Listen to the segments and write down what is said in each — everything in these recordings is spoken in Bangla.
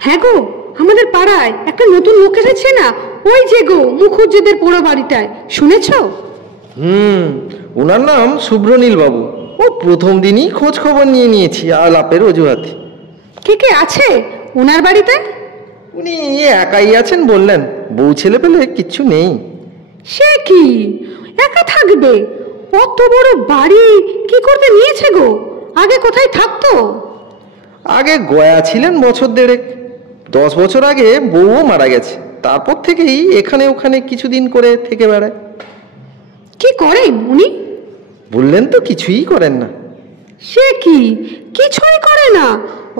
হ্যাঁ গো, আমাদের পাড়ায় একটা নতুন লোক এসেছে না, ওই যে গো মুখুজ্জেদের পোড়ো বাড়িটায়, শুনেছ? ওনার নাম শুভ্রনীল বাবু। ও প্রথম দিনই খোঁজ খবর নিয়ে নিয়েছি আলাপের অজুহাতে। কে কে আছে ওনার বাড়িতে? উনি একাই আছেন বললেন, বউ ছেলে পেলে কিচ্ছু নেই। সে কি, একা থাকবে? অত বড় বাড়ি কি করতে নিয়েছে গো? আগে কোথায় থাকতো? আগে গয়া ছিলেন বছর দেড়েক। 10 বছর আগে বউও মারা গেছে, তারপর থেকেই এখানে ওখানে কিছুদিন করে থেকে বেড়ায়। কি করেন উনি? বললেন তো কিছুই করেন না। সে কি, কিছুই করে না?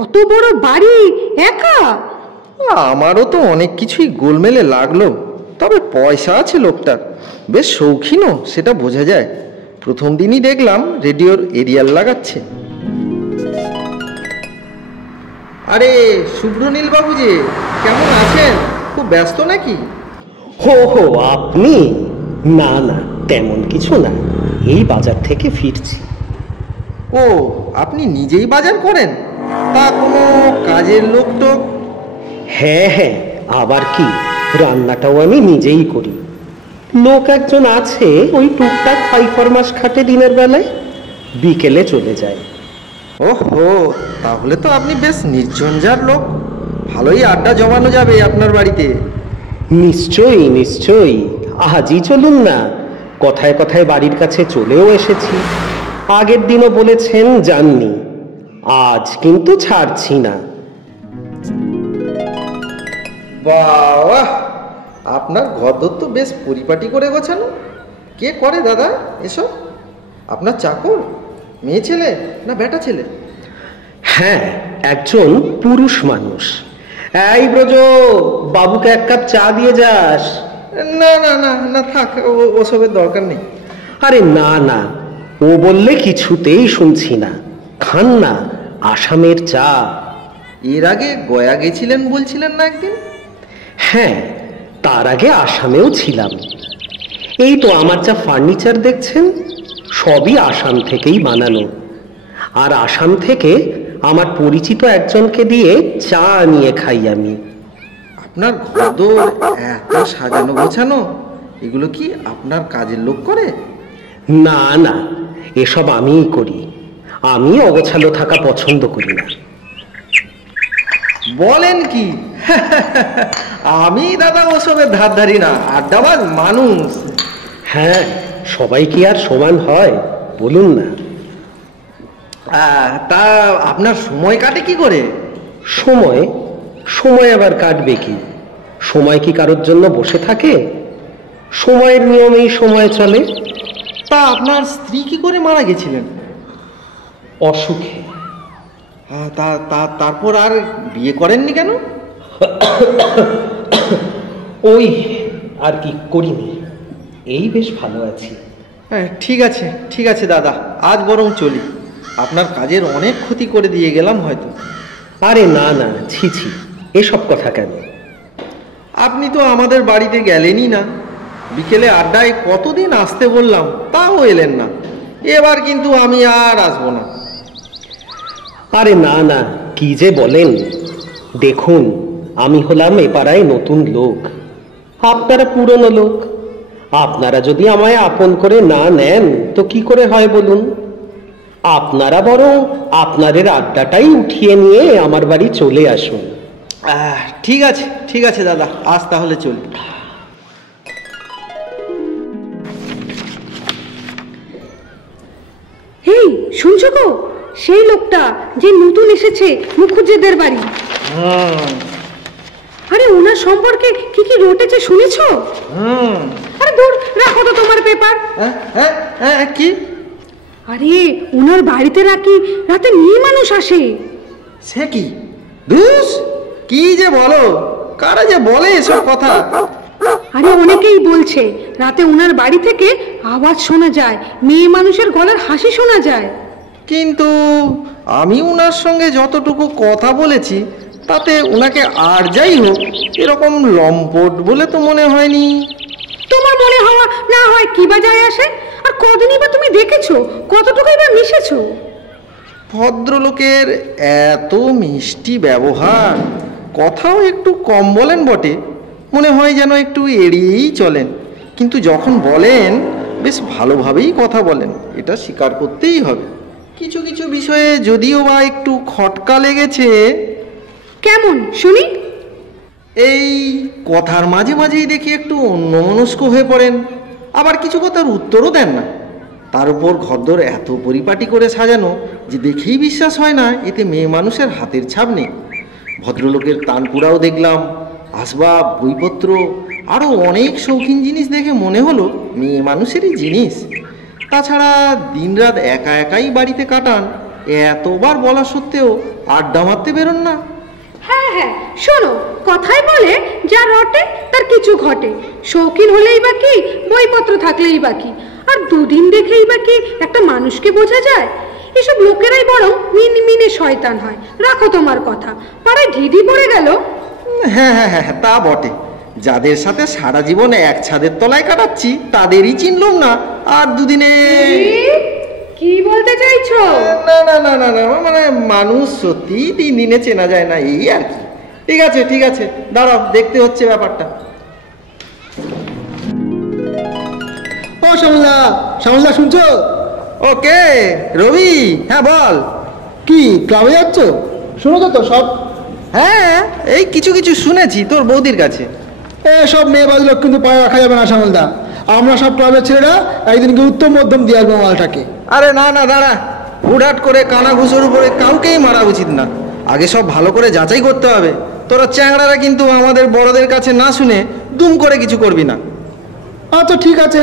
অত বড় বাড়ি একা? আমারও তো অনেক কিছুই গোলমেলে লাগলো, তবে পয়সা আছে লোকটার, বেশ শৌখিনও, সেটা বোঝা যায়। প্রথম দিনই দেখলাম রেডিওর এরিয়াল লাগাচ্ছে। আরে শুভ্রনীল বাবু যে, কেমন আছেন? খুব ব্যস্ত নাকি? হো হো, আপনি? না না, তেমন কিছু না, এই বাজার থেকে ফিরছি। ও, আপনি নিজেই বাজার করেন? তা কোনো কাজের লোক তো? হ্যাঁ হ্যাঁ, আবার কি, রান্নাটাও আমি নিজেই করি। লোক একজন আছে, ওই টুকটাক 5 মাস খাটে দিনের বেলায়, বিকেলে চলে যায়। ওহো, তাহলে তো আপনি বেশ নির্ঝঞ্ঝাট লোক। ভালোই আড্ডা জমানো যাবে আপনার বাড়িতে। নিশ্চয়ই নিশ্চয়ই, আজই চলুন না। কথায় কথায় বাড়ির কাছে চলেও এসেছি। আগের দিনও বলেছেন যাননি, আজ কিন্তু ছাড়ছি না। বাহ, আপনার ঘরদোর তো বেশ পরিপাটি করে গোছানো। কে করে দাদা এসব? আপনার চাকর, মেয়ে ছেলে না বেটা ছেলে? হ্যাঁ, একজন পুরুষ মানুষ। এই ব্রজ, বাবুকে 1 কাপ চা দিয়ে যাস। না না না না, থাক, ওসবের দরকার নেই। আরে না না, ও বললে কিছুতেই শুনছি না। খান না, আসামের চা। এর আগে গয়া গেছিলেন বলছিলেন না একদিন? হ্যাঁ, তার আগে আসামেও ছিলাম। এই তো আমার যা ফার্নিচার দেখছেন, সবই আসাম থেকেই বানানো। আর আসাম থেকে আমার পরিচিত একজনকে দিয়ে চা নিয়ে খাই আমি। আপনার ঘরদোর এত সাজানো গোছানো, এগুলো কি আপনার কাজের লোক করে? না না, এসব আমিই করি। আমি অগোছালো থাকা পছন্দ করি না। বলেন কি? আমি দাদা ওসবের ধার ধারি না, আড্ডাবাজ মানুষ। হ্যাঁ, সবাই কি আর সমান হয় বলুন না? তা আপনার সময় কাটে কি করে? সময় সময় আবার কাটবে কি? সময় কি কারোর জন্য বসে থাকে? সময়ের নিয়মেই সময় চলে। তা আপনার স্ত্রী কি করে মারা গেছিলেন? অসুখে। তারপর আর বিয়ে করেননি কেন? ওই আর কি, করিনি। এই বেশ ভালো আছি। ঠিক আছে ঠিক আছে দাদা, আজ বরং চলি। আপনার কাজের অনেক ক্ষতি করে দিয়ে গেলাম হয়তো। আরে না না, ছি ছি, এসব কথা কেন? আপনি তো আমাদের বাড়িতে গেলেনই না। বিকেলে আড্ডায় কতদিন আসতে বললাম, তাও এলেন না। এবার কিন্তু আমি আর আসবো না। আরে না না, কি যে বলেন! দেখুন, আমি হলাম এ পাড়ায় নতুন লোক, আপনারা পুরনো লোক। আপনারা যদি আমায় আপন করে না নেন তো কি করে হয় বলুন? আপনারা বরং আপনাদের আড্ডাটাই উঠিয়ে নিয়ে আমার বাড়ি চলে আসুন। ঠিক আছে দাদা, আজ তাহলে চলি। এই শুনছো গো, সেই লোকটা যে নতুন এসেছে মুখুজ্জেদের বাড়ি। আরে ওনার সম্পর্কে কি কি রটেছে শুনেছো? আরে দূর রাখো তো তোমার পেপার। কি? আরে ওনার বাড়িতে নাকি রাতে মেয়ে মানুষ আসে। সে কি? ধুস, কি যে বলো, কারা যে বলে এসব কথা। আরে অনেকেই বলছে রাতে ওনার বাড়ি থেকে আওয়াজ শোনা যায়, মেয়ে মানুষের গলার হাসি শোনা যায়। কিন্তু আমি ওনার সঙ্গে যতটুকু কথা বলেছি তাতে ওনাকে আর যাই হোক এরকম লম্পট বলে তো মনে হয়নি। তোমার মনে হওয়া না হয় কি বা যায় আসে? আর কদিনই বা তুমি দেখেছো, কতটুকুই বা মিশেছো? ভদ্রলোকের এত মিষ্টি ব্যবহার, কথাও একটু কম বলেন বটে, মনে হয় যেন একটু এড়িয়েই চলেন, কিন্তু যখন বলেন বেশ ভালোভাবেই কথা বলেন, এটা স্বীকার করতেই হবে। কিছু কিছু বিষয়ে যদিও বা একটু খটকা লেগেছে। কেমন শুনি? এই কথার মাঝে মাঝেই দেখি একটু অন্যমনস্ক হয়ে পড়েন, আবার কিছু কথার উত্তরও দেন না। তার উপর ঘরদোর এত পরিপাটি করে সাজানো যে দেখেই বিশ্বাস হয় না এতে মেয়ে মানুষের হাতের ছাপ নেই। ভদ্রলোকের তানপুরাও দেখলাম, আসবাব, বইপত্র, আরও অনেক শৌখিন জিনিস দেখে মনে হলো মেয়ে মানুষেরই জিনিস। তাছাড়া দিনরাত একা একাই বাড়িতে কাটান, এতবার বলা সত্ত্বেও আড্ডা মারতে বেরোন না। হ্যাঁ হ্যাঁ, শোনো, কথায় বলে যা রটে তার কিছু ঘটে। শৌখিন হলেই বা কি, বইপত্র থাকলেই বা কি, আর দুদিন দেখেই বা কি একটা মানুষকে বোঝা যায়? এসব লোকেরাই বরং মিনমিনে শয়তান হয়। রাখো তোমার কথা, পাড়ায় ঢিঢি পড়ে গেল। হ্যাঁ হ্যাঁ হ্যাঁ, তা বটে। যাদের সাথে সারা জীবন এক ছাদের তলায় কাটাচ্ছি তাদেরই চিনলাম না, আর দুদিনে। কি বলতে চাইছো? না না না না না, মানে মানুষ সত্যি দিন দিনে চেনা যায় না, এই আর কি। ঠিক আছে ঠিক আছে, দাঁড়াও, দেখতে হচ্ছে ব্যাপারটা। ও শ্যামলদা, শ্যামলদা শুনছো? ওকে রবি, হ্যাঁ বল। কি ক্লাবে যাচ্ছ? শুনেছো তো সব? হ্যাঁ, এই কিছু কিছু শুনেছি তোর বৌদির কাছে। সব মেয়ে বাজলো কিন্তু পায়ে রাখা যাবে না শ্যামলদা। আমরা সব ক্লাবের ছেলেরা একদিনকে উত্তম মধ্যম দিয়ে আসবো মালটাকে। আরে না না, দাঁড়া, হুটহাট করে কানা ঘুষোর উপরে কাউকেই মারা উচিত না। আগে সব ভালো করে যাচাই করতে হবে। তোরা চ্যাংড়ারা কিন্তু আমাদের বড়দের কাছে না শুনে দুম করে কিছু করবি না। আচ্ছা ঠিক আছে,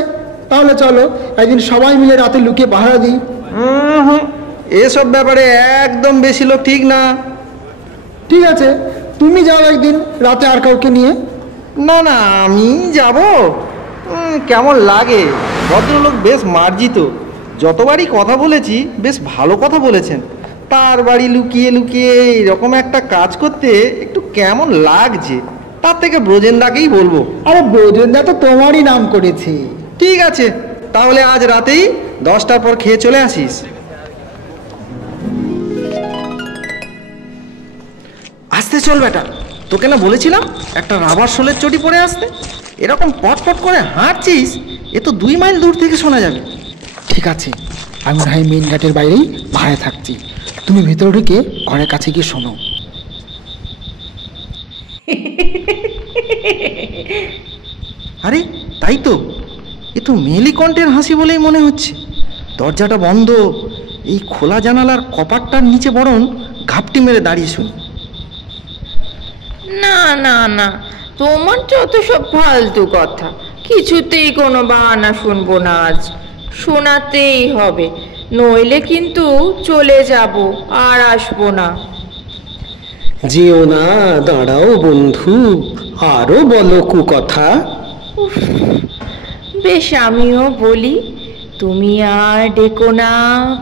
তাহলে চলো একদিন সবাই মিলে রাতে লুকিয়ে পাহারা দিই। এসব ব্যাপারে একদম বেশি লোক ঠিক না। ঠিক আছে, তুমি যাও একদিন রাতে আর কাউকে নিয়ে। না না, আমি যাব? কেমন লাগে? ভদ্রলোক বেশ মার্জিত, যতবারই কথা বলেছি বেশ ভালো কথা বলেছেন। তার বাড়ি লুকিয়ে লুকিয়ে এরকম একটা কাজ করতে একটু কেমন লাগছে, তার থেকে ব্রজেনদাকেই বলবো। আরে ব্রজেনদা তো তোমারই নাম করেছে। ঠিক আছে, তাহলে আজ রাতেই 10টার পর খেয়ে চলে আসিস। আসতে চল বেটা, তোকে না বলেছিলাম একটা রাবার শোলের চটি পরে আসতে? এরকম পটপট করে হাঁটছিস, এ তো 2 মাইল দূর থেকে শোনা যাবে। ঠিক আছে, আমি মনে হয় মেন গেটের বাইরেই ভাড়ায় থাকছি, তুমি ভিতরে ঢুকে ঘরের কাছে গিয়ে শোনো। আরে তাই তো, এ তো মেলি কণ্ঠের হাসি বলেই মনে হচ্ছে। দরজাটা বন্ধ, এই খোলা জানালার কপাটটার নিচে বরং ঘাপটি মেরে দাঁড়িয়ে শুনি। না না না, তোমার যত সব ফালতু কথা, কিছুতেই কোনো বাহানা শুনবো না আজ। শোনাতেই হবে, নইলে কিন্তু চলে যাব আর আসবো না। যেও না, দাঁড়াও বন্ধু, আরো বলো কুকথা। বেশ, আমিও বলি, তুমি আর ডেকো না,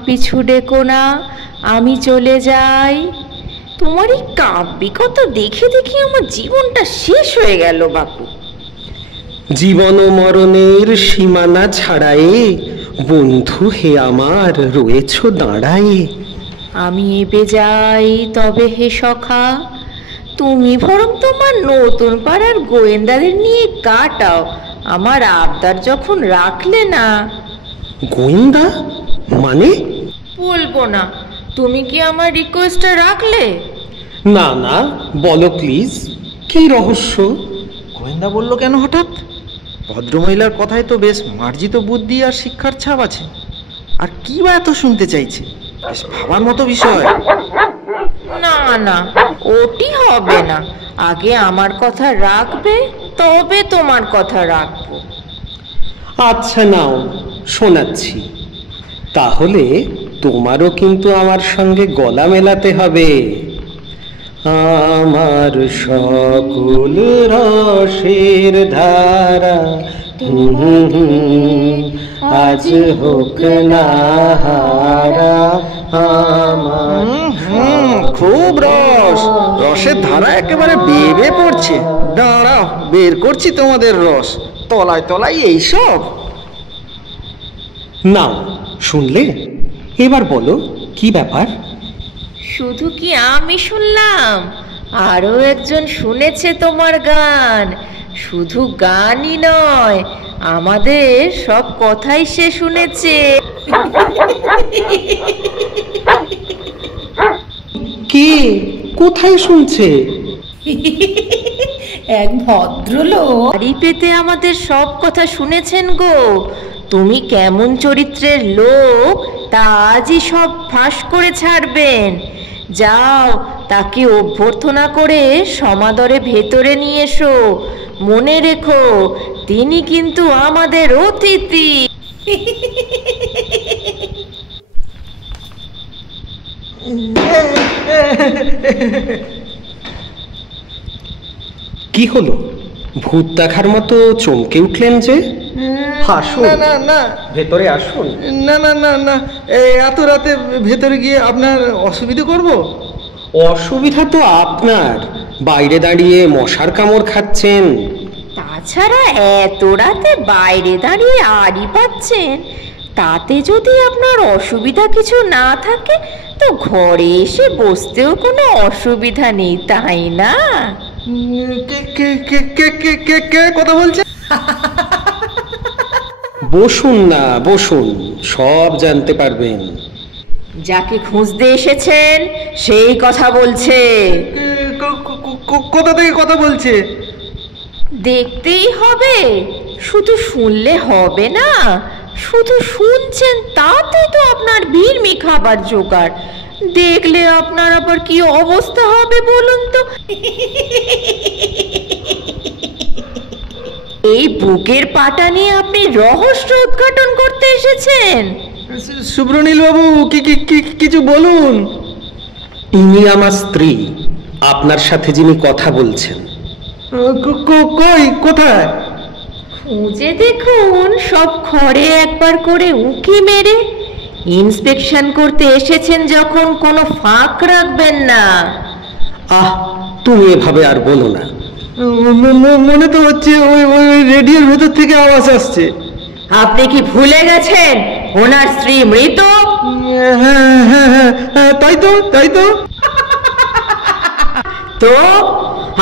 পিছু ডেকো না, আমি চলে যাই। তোমার এই কাব্যিকতা দেখে দেখে আমার জীবনটা শেষ হয়ে গেল বাপু। জীবন ও মরণের সীমানা ছাড়ায়ে বন্ধু হে আমার রয়েছ দাঁড়ায়ে। আমি এবে যাই তবে হে সখা, তুমি বরং তোমার নতুন পাড়ার গোয়েন্দাদের নিয়ে কাটাও, আমার আবদার যখন রাখলে না। গোয়েন্দা মানে? বলবো না, তুমি কি আমার রিকোয়েস্টটা রাখলে? না না, বলো প্লিজ, কি রহস্য? গোয়েন্দা বললো কেন হঠাৎ? ভদ্রমহিলার কথায় তো বেশ মার্জিত বুদ্ধি আর শিক্ষার ছাপ আছে। আর কি বা এত শুনতে চাইছে? বেশ ভাবার মতো বিষয়। না না, ওটি হবে না। আগে আমার কথা রাখবে, তবে তোমার কথা রাখবো। আচ্ছা নাও, শোনাচ্ছি। তাহলে তোমারও কিন্তু আমার সঙ্গে গলা মেলাতে হবে। আমার সকল রসের ধারা আজ হোক না হারা। আমার খুব রসের ধারা একেবারে বেয়ে বেয়ে পড়ছে। দাঁড়াও, বের করছি তোমাদের রস। তলায় তলায় এইসব। নাও, শুনলে? এবার বলো কি ব্যাপার? শুধু কি আমি শুনলাম, আরো একজন শুনেছে তোমার গান। শুধু গানই নয়, আমাদের সব কথাই সে শুনেছে। কে? কোথায় শুনছে? এক ভদ্রলোক বাড়ি পেতে আমাদের সব কথা শুনেছেন গো। তুমি কেমন চরিত্রের লোক তা আজই সব ফাঁস করে ছাড়বেন। যাও, তাকে অভ্যর্থনা করে সমাদরে ভেতরে নিয়ে এসো। মনে রেখো, তিনি কিন্তু আমাদের অতিথি। কি হলো? ভূত দেখার মতো চমকে উঠলেন যে? আসুন, না না না, ভেতরে আসুন। না না না না, এত রাতে ভেতরে গিয়ে আপনার অসুবিধা করব? অসুবিধা তো আপনার, বাইরে দাঁড়িয়ে মশার কামড় খাচ্ছেন। তাছাড়া এত রাতে বাইরে দাঁড়িয়ে আড়ি পাচ্ছেন, তাতে যদি আপনার অসুবিধা কিছু না থাকে তো ঘরে এসে বসতেও কোনো অসুবিধা নেই, তাই না? কে কে কে কে কে কে কে কথা বলছে? বসুন না, বসুন, সব জানতে পারবেন। যাকে খুঁজতে এসেছেন সেই কথা বলছে। কোথা থেকে কথা বলছে? দেখতেই হবে, শুধু শুনলে হবে না। শুধু শুনছেন তাতে তো আপনার ভিড়মি খাবার জোগাড়, দেখলে আপনার আবার কি অবস্থা হবে বলুন তো। এই বুকের পাটা নিয়ে আপনি রহস্য উদ্ঘাটন করতে এসেছেন? সুব্রনীল বাবু, কিছু বলুন। ইনি আমার স্ত্রী, আপনার সাথে যিনি কথা বলছেন। কই, কোথায়? খুঁজে দেখুন, সব ঘরে একবার করে উঁকি মেরে। ইন্সপেকশন করতে এসেছেন যখন কোনো ফাঁক রাখবেন না। আহ, তুমি এভাবে আর বলো না। মনে তো হচ্ছে ওই ওই রেডিওর ভেতর থেকে আওয়াজ আসছে। আপনি কি ভুলে গেছেন ওনার স্ত্রী মৃত? হ্যাঁ হ্যাঁ হ্যাঁ, তাই তো তাই তো। তো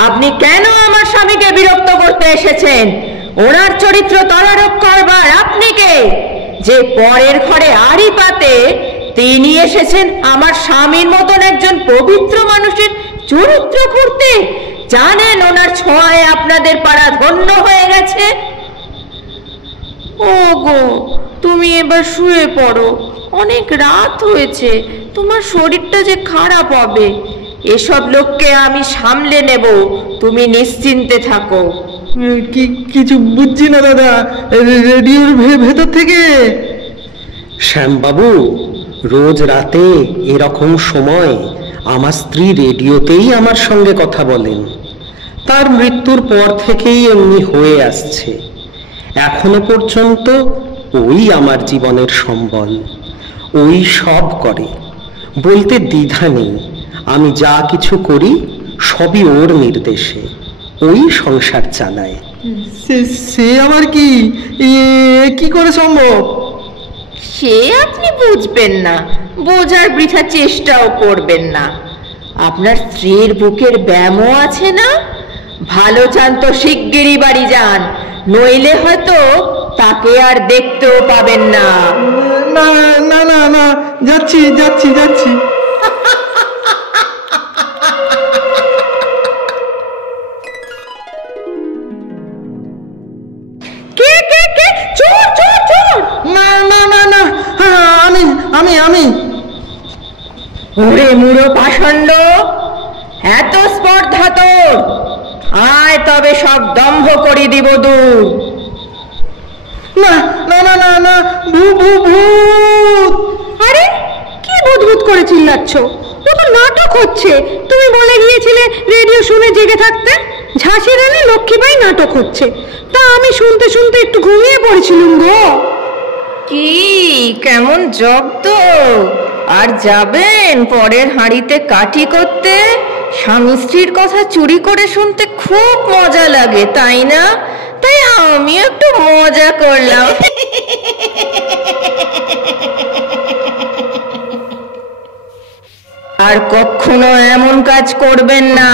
আপনি কেন আমার স্বামীকে বিরক্ত করতে এসেছেন? ওনার চরিত্র তদারক করবার আপনি কে? যে পরের ঘরে আড়ি পাতে, তিনি এসেছেন আমার স্বামীর মতন একজন পবিত্র মানুষের চরিত্র করতে। জানেন ওনার ছোঁয়ায় আপনাদের পাড়া ধন্য হয়ে গেছে। ওগো, তুমি এবার শুয়ে পড়ো, অনেক রাত হয়েছে, তোমার শরীরটা যে খারাপ হবে। এসব লোককে আমি সামলে নেব, তুমি নিশ্চিন্তে থাকো। কিছু বুঝছি না দাদা, রেডিওর ভেতর থেকে। শ্যামবাবু, রোজ রাতে এরকম সময় আমার স্ত্রী রেডিওতেই আমার সঙ্গে কথা বলেন। তার মৃত্যুর পর থেকেই এমনি হয়ে আসছে। এখনো পর্যন্ত ওই আমার জীবনের সম্বল, ওই সব করে, বলতে দ্বিধা নেই। আমি যা কিছু করি সবই ওর নির্দেশে, ওই সংসার চালায়। সে আমার কি করে সম্ভব? সে আপনি বুঝবেন না, বোঝার বৃথা চেষ্টাও করবেন না। আপনার স্ত্রীর বুকের ব্যামো আছে না? ভালো চান তো শিগগিরই বাড়ি যান, নইলে হয়তো তাকে আর দেখতেও পাবেন না। না না না না, যাচ্ছি যাচ্ছি যাচ্ছি। কে কে কে? চোর চোর চোর! না না না না, আমি আমি আমি ওরে মুড়ো পাষণ্ড, এত স্পর্ধা তোর! আয় তবে সব দম্ভ করে দিব দূর। না না না না না, ভূত! আরে কি বুদবুদ করে চিল্লাচ্ছ? ও তো নাটক হচ্ছে। তুমি বলে গিয়েছিলে রেডিও শুনে জেগে থাকতে। ঝাঁসি রানী লক্ষ্মীবাই নাটক হচ্ছে, তা আমি শুনতে শুনতে একটু ঘুমিয়ে পড়েছিলুম গো। কি কেমন জব্দ! আর যাবেন পরের হাঁড়িতে কাঠি করতে? স্বামী স্ত্রীর কথা চুরি করে শুনতে খুব মজা লাগে, তাই না? তাই আমি একটু মজা করলাম। আর কখনো এমন কাজ করবেন না।